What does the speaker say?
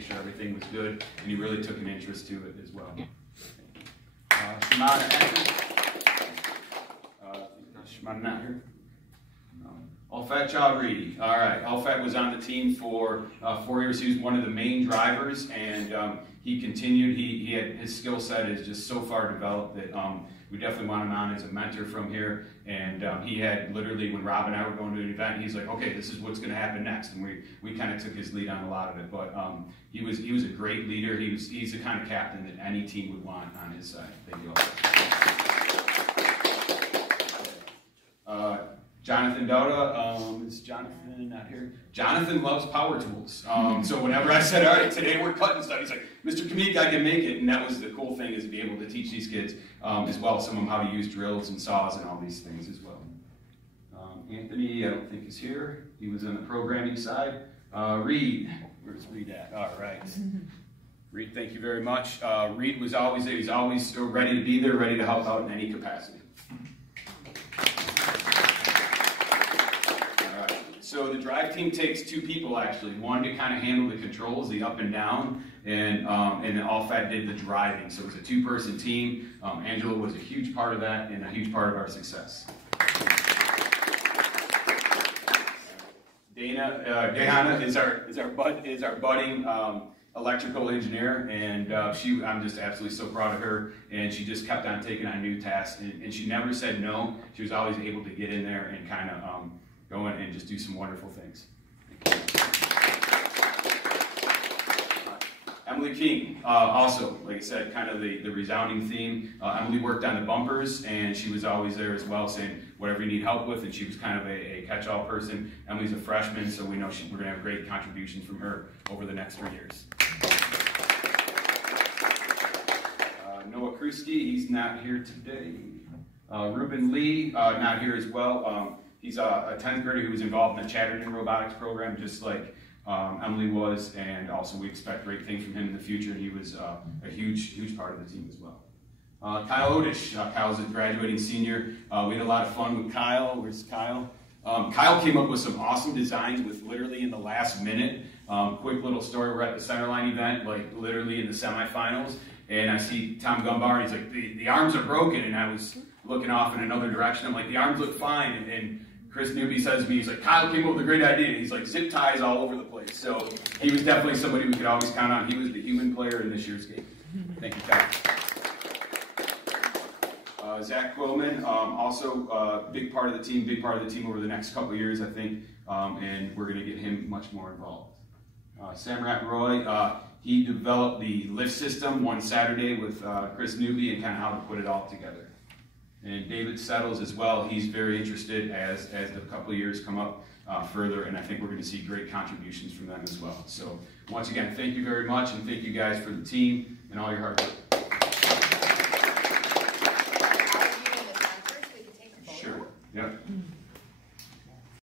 make sure everything was good, and he really took an interest to it as well. Shimon not here. Fitzgerald Reedy. All right, Alfat was on the team for 4 years. He was one of the main drivers, and he continued. He had his skill set is just so far developed that we definitely want him on as a mentor from here. And he had literally, when Rob and I were going to an event, he's like, okay, this is what's going to happen next, and we kind of took his lead on a lot of it. But he was a great leader. He's the kind of captain that any team would want on his side. Thank you all. Jonathan Dauda, is Jonathan not here? Jonathan loves power tools. So whenever I said, all right, today we're cutting stuff, he's like, Mr. Kamik, I can make it. And that was the cool thing, is to be able to teach these kids as well, some of them how to use drills and saws and all these things as well. Anthony, I don't think is here. He was on the programming side. Reed, where's Reed at? All right. Reed, thank you very much. Reed was always there. He's always still ready to be there, ready to help out in any capacity. So the drive team takes two people, actually. One to kind of handle the controls, the up and down, and then Alfat did the driving. So it was a two-person team. Angela was a huge part of that and a huge part of our success. Dana is our budding electrical engineer, and I'm just absolutely so proud of her. And she just kept on taking on new tasks, and she never said no. She was always able to get in there and kind of go in and just do some wonderful things. Emily King, also, like I said, kind of the resounding theme. Emily worked on the bumpers, and she was always there as well, saying whatever you need help with, and she was kind of a catch-all person. Emily's a freshman, so we know we're going to have great contributions from her over the next 3 years. Noah Krusky, he's not here today. Ruben Lee, not here as well. He's a 10th grader who was involved in the Chatterton Robotics program, just like Emily was, and also we expect great things from him in the future. He was a huge part of the team as well. Kyle Odish, Kyle's a graduating senior. We had a lot of fun with Kyle. Where's Kyle? Kyle came up with some awesome designs with literally in the last minute. Quick little story, we're at the Centerline event, like literally in the semifinals, and I see Tom Gumbar, he's like, the arms are broken, and I was looking off in another direction. I'm like, the arms look fine, and Chris Newby says to me, he's like, Kyle came up with a great idea. He's like, zip ties all over the place. So he was definitely somebody we could always count on. He was the human player in this year's game. Thank you, Kyle. Zach Quillman, also big part of the team over the next couple of years, I think, and we're going to get him much more involved. Samrat Roy, he developed the lift system one Saturday with Chris Newby and kind of how to put it all together. And David Settles as well, he's very interested as the couple of years come up further, and I think we're going to see great contributions from them as well. So once again, thank you very much, and thank you guys for the team and all your hard work.